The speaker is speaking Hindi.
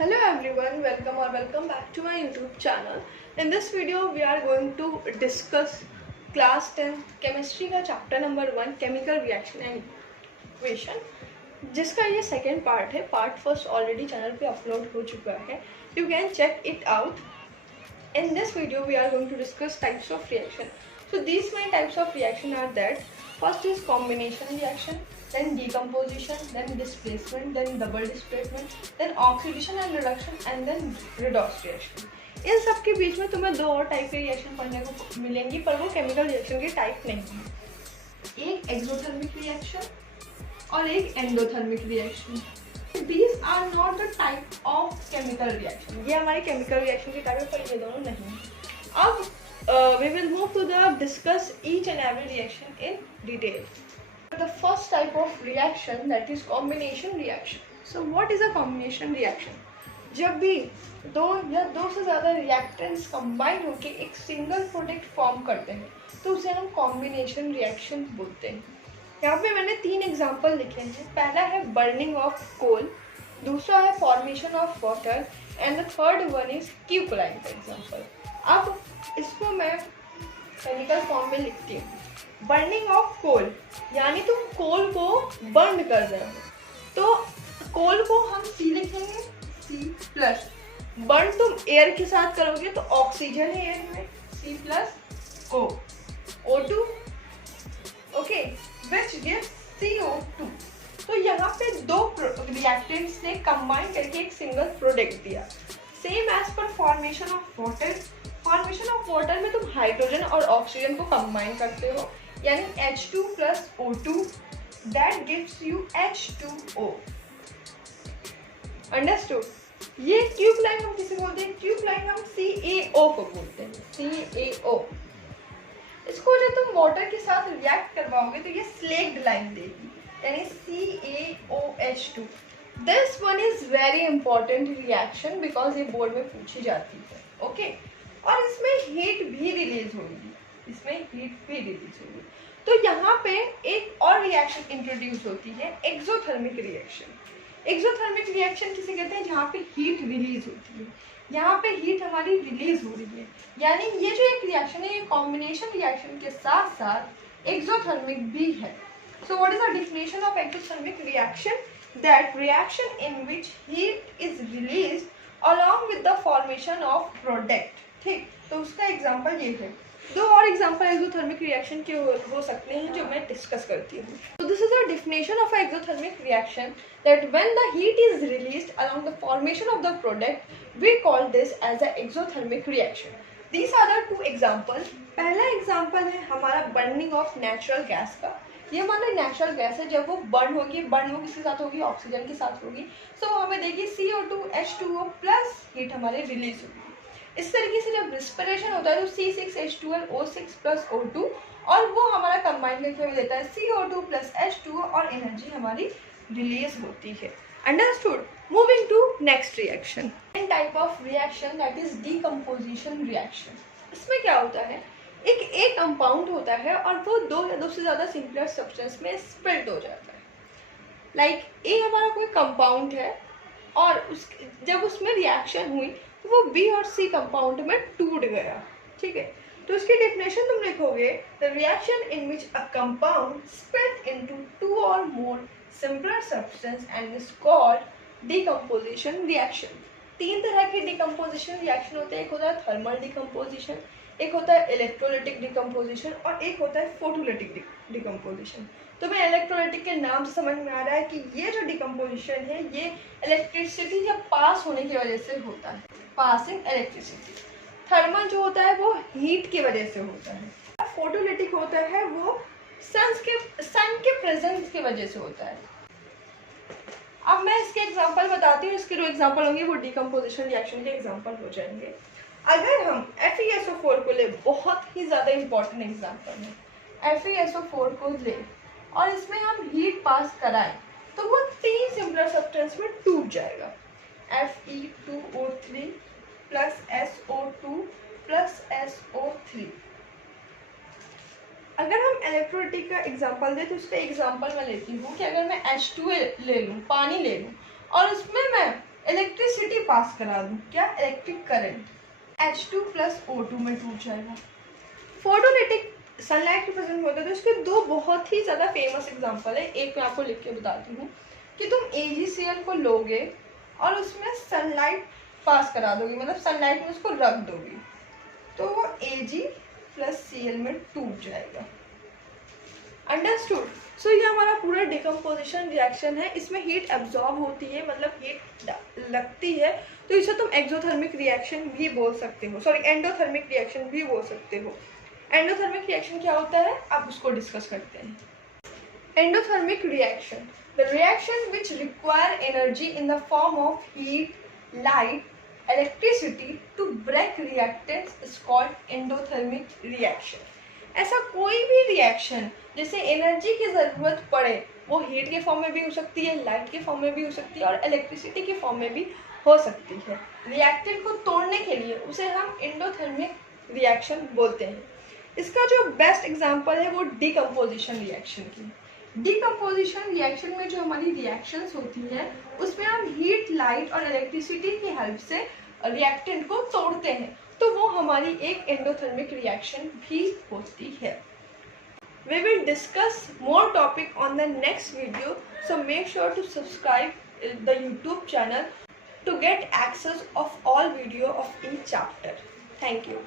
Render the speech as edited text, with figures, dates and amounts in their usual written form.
Hello everyone, welcome back to my YouTube channel. In this video we are going to discuss class 10 chemistry का chapter number 1 chemical reaction and equation, जिसका ये second part है. Part first already channel पे upload हो चुका है. You can check it out. In this video we are going to discuss types of reaction. So these main types of reaction are that first is combination reaction, then decomposition, then displacement, then double displacement, then oxidation and reduction, and then redox reaction. इन सब के बीच में तुम्हें दो और टाइप के रिएक्शन पढ़ने को मिलेंगी, पर वो केमिकल रिएक्शन के टाइप नहीं है. एक एक्सोथर्मिक रिएक्शन और एक endothermic reaction. These are not the type of chemical reaction. ये हमारे chemical reaction के टाइप है, पर ये दोनों नहीं. अब we will move to the discuss each and every reaction in detail. The first type of reaction, that is combination reaction. So what is a combination reaction? जब भी दो या दो से ज़्यादा reactants combine होके एक single product form करते हैं तो उसे हम combination reaction बोलते हैं. यहाँ पे मैंने 3 एग्जाम्पल लिखे हैं. पहला है बर्निंग ऑफ कोल, दूसरा है formation of water and the third one is क्यूक्लाइन का एग्जाम्पल. अब इसको मैं केमिकल फॉर्म में लिखती हूँ. बर्निंग ऑफ कोल यानी तुम कोल को बर्न कर रहे हो, तो कोल को हम सी लिखेंगे, C+. बर्न तुम एयर के साथ करोगे तो ऑक्सीजन है एयर में, C+O, O2, okay, which gives CO2. तो यहाँ पे दो रिएक्टेंट्स ने कंबाइन करके एक सिंगल प्रोडक्ट दिया. सेम एज पर formation of water. Formation of water में तुम हाइड्रोजन और ऑक्सीजन को कंबाइन करते हो, यानी H2 plus O2, that gives you H2O. Understood. ये क्यूक्लाइन हम किसे बोलते हैं? क्यूक्लाइन हम CaO को बोलते हैं, CaO. इसको जब तुम वाटर के साथ रिएक्ट करवाओगे तो ये स्लेक्ड लाइन देगी, यानी CaOH2. This one is very important reaction because ये बोर्ड में पूछी जाती है. ओके, और इसमें हीट भी रिलीज होगी, तो यहाँ पे एक और रिएक्शन इंट्रोड्यूस होती है, एक्सोथर्मिक रिएक्शन. एक्सोथर्मिक रिएक्शन किसे कहते हैं? जहाँ पे हीट रिलीज होती है. यहाँ पे हीट हमारी रिलीज हो रही है, यानी ये जो एक रिएक्शन है ये कॉम्बिनेशन रिएक्शन के साथ साथ एक्सोथर्मिक भी है. So what is the definition of exothermic reaction? That reaction in which heat is release along with the formation of product. ठीक, तो उसका एग्जाम्पल ये है. दो और एग्जाम्पल एक्सोथर्मिक रिएक्शन के हो सकते हैं जो मैं डिस्कस करती हूँ. तो this is the definition of exothermic reaction, that when the heat is released along the formation of the product, we call this as a exothermic reaction. These are the 2 examples. पहला एग्जाम्पल है हमारा बर्निंग ऑफ नेचुरल गैस का. ये हमारा नेचुरल गैस है, जब वो बर्न वो किसके साथ होगी? ऑक्सीजन के साथ होगी. सो हमें देखिए CO2 H2O प्लस हीट हमारे रिलीज होगी. इस तरीके से जब रिस्पिरेशन होता है तो C6H12 O6 प्लस O2, और वो हमारा कंबाइन करके हमें देता है CO2 प्लस H2O, और एनर्जी हमारी रिलीज होती है. Understood. Moving to next reaction. Type of reaction that is decomposition reaction. इसमें क्या होता है? एक कंपाउंड होता है और वो दो या दो से ज़्यादा सिंपलर सब्सटेंस में स्प्लिट हो जाता है. लाइक ए हमारा कोई कंपाउंड है और जब उसमें रिएक्शन हुई तो वो बी और सी कंपाउंड में टूट गया. ठीक है, तो इसकी डेफिनेशन तुम लिखोगे, the reaction in which a compound split into 2 और more simpler substance and is called decomposition reaction. 3 तरह के डीकम्पोजिशन रिएक्शन होते हैं. एक होता है थर्मल डीकम्पोजिशन, एक होता है इलेक्ट्रोलाइटिक डीकम्पोजिशन, और एक होता है फोटोलाइटिक डीकम्पोजिशन. तो मैं इलेक्ट्रोलाइटिक के नाम से समझ में आ रहा है कि ये जो डीकम्पोजिशन है ये इलेक्ट्रिसिटी जब पास होने की वजह से होता है, पासिंग इलेक्ट्रिसिटी. थर्मल जो होता है वो हीट की वजह से होता है. फोटोलाइटिक होता है वो सन के प्रेजेंस की वजह से होता है. अब मैं इसके एग्जांपल बताती हूँ. इसके जो एग्जांपल होंगे वो डीकम्पोजिशन रिएक्शन के एग्जांपल हो जाएंगे. अगर हम FeSO4 को ले, बहुत ही ज़्यादा इंपॉर्टेंट एग्जांपल है. FeSO4 को ले और इसमें हम हीट पास कराएं तो वो 3 सिंपलर सब्सटेंस में टूट जाएगा. Fe2O3 plus SO2 plus SO3. अगर हम इलेक्ट्रोलाइटिक का एग्जांपल दें तो उसका एग्जांपल मैं लेती हूँ कि अगर मैं H2 ले लूँ, पानी ले लूँ, और उसमें मैं इलेक्ट्रिसिटी पास करा दूँ, क्या, electric current, H2 plus O2 में टूट जाएगा। फोटोलिटिक सनलाइट के प्रेजेंट होता है तो इसके दो बहुत ही ज़्यादा फेमस एग्जांपल है। एक मैं आपको लिख के बताती हूँ कि तुम AgCl को लोगे और उसमें सनलाइट पास करा दोगे, मतलब सनलाइट में उसको रख दोगे, तो वो Ag प्लस Cl में टूट जाएगा। अंडरस्टूड। सो ये हमारा पूरा डिकम्पोजिशन रिएक्शन है। इसमें हीट एब्जॉर्ब होती है, मतलब हीट लगती है, तो इसे तुम एक्सोथर्मिक रिएक्शन भी बोल सकते हो, सॉरी एंडोथर्मिक रिएक्शन भी बोल सकते हो। एंडोथर्मिक रिएक्शन क्या होता है, अब उसको डिस्कस करते हैं। Endothermic reaction, the reaction which require energy in the form of heat, light, electricity to break reactants is called endothermic reaction. ऐसा कोई भी रिएक्शन जैसे एनर्जी की ज़रूरत पड़े, वो हीट के फॉर्म में भी हो सकती है, लाइट के फॉर्म में भी हो सकती है और इलेक्ट्रिसिटी के फॉर्म में भी हो सकती है। रिएक्टेंट को तोड़ने के लिए उसे हम एंडोथर्मिक रिएक्शन बोलते हैं। इसका जो बेस्ट एग्जांपल है वो डिकम्पोजिशन रिएक्शन की। डिकम्पोजिशन रिएक्शन में जो हमारी रिएक्शंस होती हैं उसमें हम हीट, लाइट और इलेक्ट्रिसिटी की हेल्प से रिएक्टेंट को तोड़ते हैं, तो वो हमारी एक एंडोथर्मिक रिएक्शन भी होती है। We will discuss more topic on the next video, so make sure to subscribe the YouTube channel to get access of all video of each chapter. Thank you.